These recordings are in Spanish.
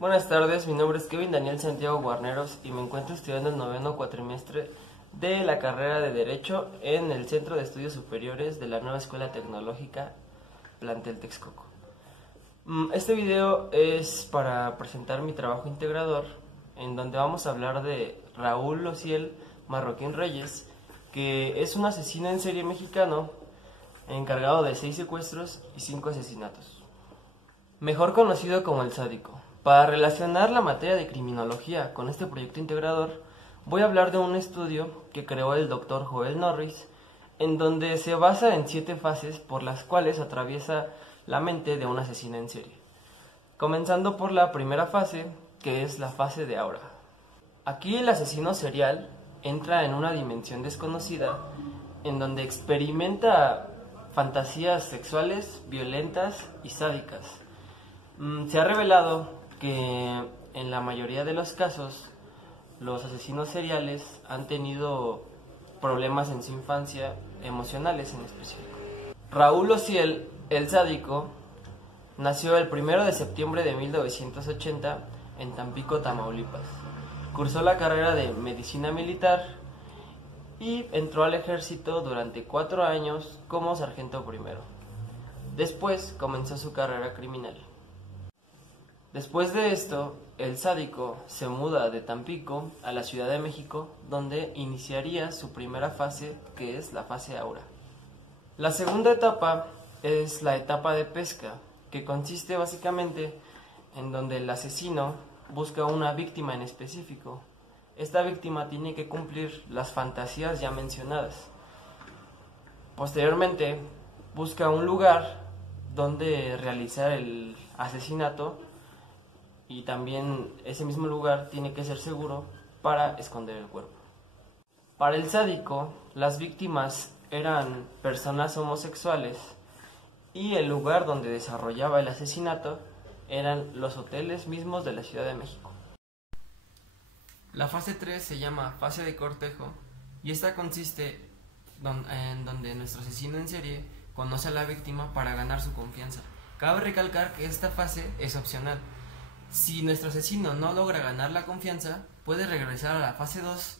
Buenas tardes, mi nombre es Kevin Daniel Santiago Guarneros y me encuentro estudiando el noveno cuatrimestre de la carrera de Derecho en el Centro de Estudios Superiores de la Nueva Escuela Tecnológica Plantel Texcoco. Este video es para presentar mi trabajo integrador, en donde vamos a hablar de Raúl Ociel Marroquín Reyes, que es un asesino en serie mexicano encargado de 6 secuestros y 5 asesinatos. Mejor conocido como el sádico. Para relacionar la materia de criminología con este proyecto integrador, voy a hablar de un estudio que creó el Dr. Joel Norris, en donde se basa en 7 fases por las cuales atraviesa la mente de un asesino en serie. Comenzando por la primera fase, que es la fase de aura. Aquí el asesino serial entra en una dimensión desconocida, en donde experimenta fantasías sexuales, violentas y sádicas. Se ha revelado que en la mayoría de los casos los asesinos seriales han tenido problemas en su infancia, emocionales en específico. Raúl Ociel, el sádico, nació el 1 de septiembre de 1980 en Tampico, Tamaulipas. Cursó la carrera de medicina militar y entró al ejército durante 4 años como sargento primero. Después comenzó su carrera criminal. Después de esto, el sádico se muda de Tampico a la Ciudad de México, donde iniciaría su primera fase, que es la fase aura. La segunda etapa es la etapa de pesca, que consiste básicamente en donde el asesino busca una víctima en específico. Esta víctima tiene que cumplir las fantasías ya mencionadas. Posteriormente, busca un lugar donde realizar el asesinato, y también ese mismo lugar tiene que ser seguro para esconder el cuerpo. Para el sádico, las víctimas eran personas homosexuales y el lugar donde desarrollaba el asesinato eran los hoteles mismos de la Ciudad de México. La fase 3 se llama fase de cortejo y esta consiste en donde nuestro asesino en serie conoce a la víctima para ganar su confianza. Cabe recalcar que esta fase es opcional. Si nuestro asesino no logra ganar la confianza, puede regresar a la fase 2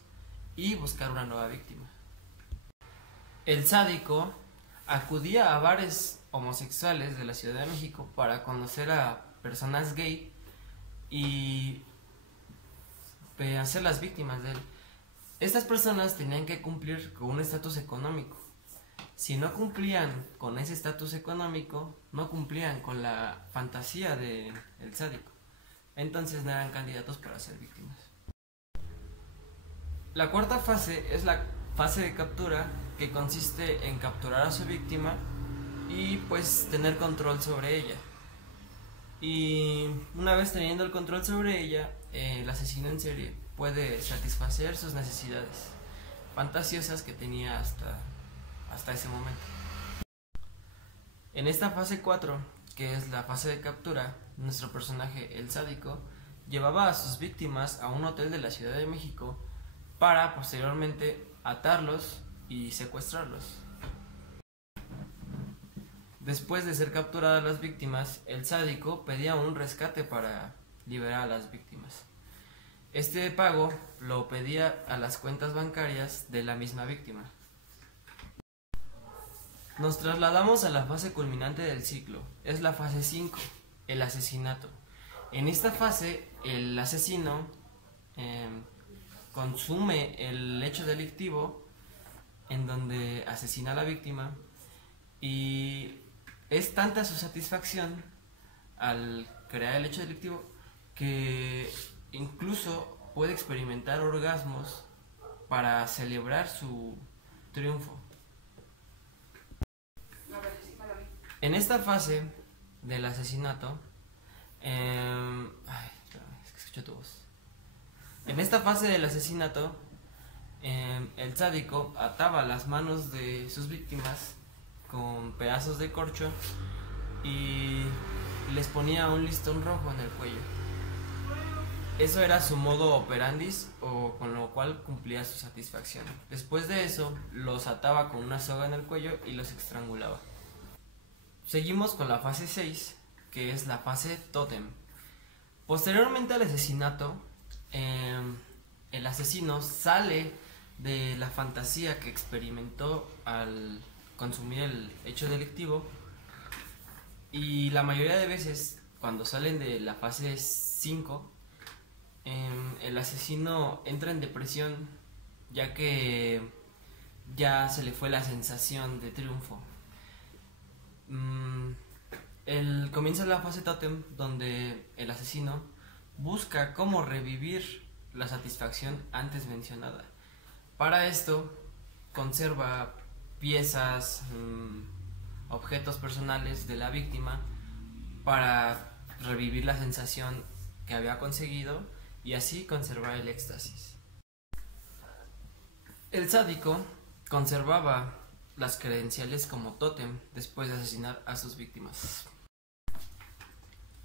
y buscar una nueva víctima. El sádico acudía a bares homosexuales de la Ciudad de México para conocer a personas gay y hacer las víctimas de él. Estas personas tenían que cumplir con un estatus económico. Si no cumplían con ese estatus económico, no cumplían con la fantasía del sádico. Entonces no eran candidatos para ser víctimas. La cuarta fase es la fase de captura, que consiste en capturar a su víctima y pues tener control sobre ella. Y una vez teniendo el control sobre ella, el asesino en serie puede satisfacer sus necesidades fantasiosas que tenía hasta ese momento. En esta fase 4, que es la fase de captura, nuestro personaje, el sádico, llevaba a sus víctimas a un hotel de la Ciudad de México para posteriormente atarlos y secuestrarlos. Después de ser capturadas las víctimas, el sádico pedía un rescate para liberar a las víctimas. Este pago lo pedía a las cuentas bancarias de la misma víctima. Nos trasladamos a la fase culminante del ciclo, es la fase 5, el asesinato. En esta fase, el asesino consume el hecho delictivo en donde asesina a la víctima y es tanta su satisfacción al crear el hecho delictivo que incluso puede experimentar orgasmos para celebrar su triunfo. En esta fase del asesinato, escucho tu voz. En esta fase del asesinato, el sádico ataba las manos de sus víctimas con pedazos de corcho y les ponía un listón rojo en el cuello. Eso era su modo operandis, o con lo cual cumplía su satisfacción. Después de eso, los ataba con una soga en el cuello y los estrangulaba. Seguimos con la fase 6, que es la fase tótem. Posteriormente al asesinato, el asesino sale de la fantasía que experimentó al consumir el hecho delictivo, y la mayoría de veces cuando salen de la fase 5, el asesino entra en depresión, ya que ya se le fue la sensación de triunfo. Comienza la fase tótem, donde el asesino busca cómo revivir la satisfacción antes mencionada. Para esto conserva piezas, objetos personales de la víctima para revivir la sensación que había conseguido y así conservar el éxtasis. El sádico conservaba las credenciales como tótem después de asesinar a sus víctimas.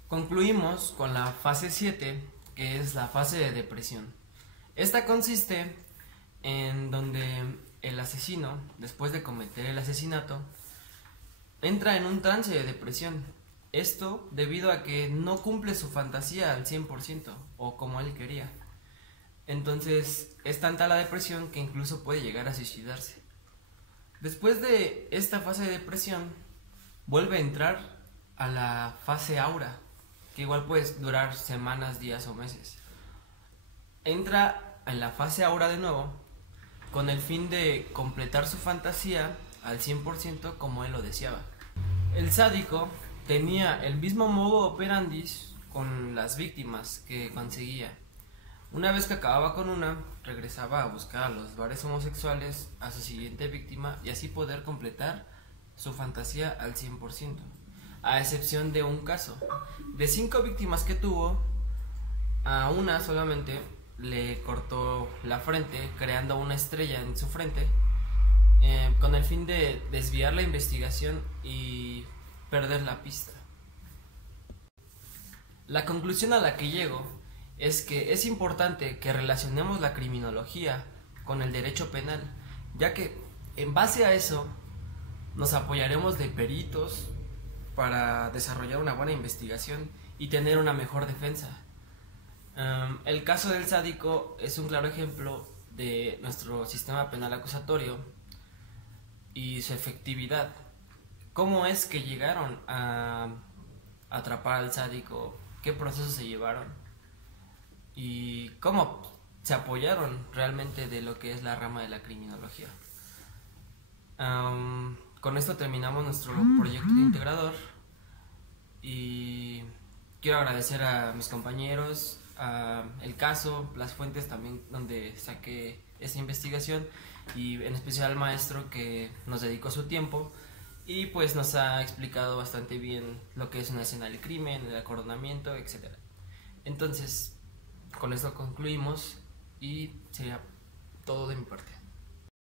Concluimos con la fase 7, que es la fase de depresión. Esta consiste en donde el asesino, después de cometer el asesinato, entra en un trance de depresión. Esto debido a que no cumple su fantasía al 100% o como él quería. Entonces es tanta la depresión que incluso puede llegar a suicidarse. Después de esta fase de depresión, vuelve a entrar a la fase aura, que igual puede durar semanas, días o meses. Entra en la fase aura de nuevo con el fin de completar su fantasía al 100% como él lo deseaba. El sádico tenía el mismo modo operandi con las víctimas que conseguía. Una vez que acababa con una, regresaba a buscar a los bares homosexuales, a su siguiente víctima, y así poder completar su fantasía al 100%. A excepción de un caso. De 5 víctimas que tuvo, a una solamente le cortó la frente, creando una estrella en su frente, con el fin de desviar la investigación y perder la pista. La conclusión a la que llego es que es importante que relacionemos la criminología con el derecho penal, ya que en base a eso nos apoyaremos de peritos para desarrollar una buena investigación y tener una mejor defensa. El caso del sádico es un claro ejemplo de nuestro sistema penal acusatorio y su efectividad. ¿Cómo es que llegaron a atrapar al sádico? ¿Qué procesos se llevaron? ¿Y cómo se apoyaron realmente de lo que es la rama de la criminología? Con esto terminamos nuestro proyecto de integrador y quiero agradecer a mis compañeros, a el caso, las fuentes también donde saqué esta investigación, y en especial al maestro que nos dedicó su tiempo y pues nos ha explicado bastante bien lo que es una escena del crimen, el acordonamiento, etc. Entonces, con esto concluimos y sería todo de mi parte.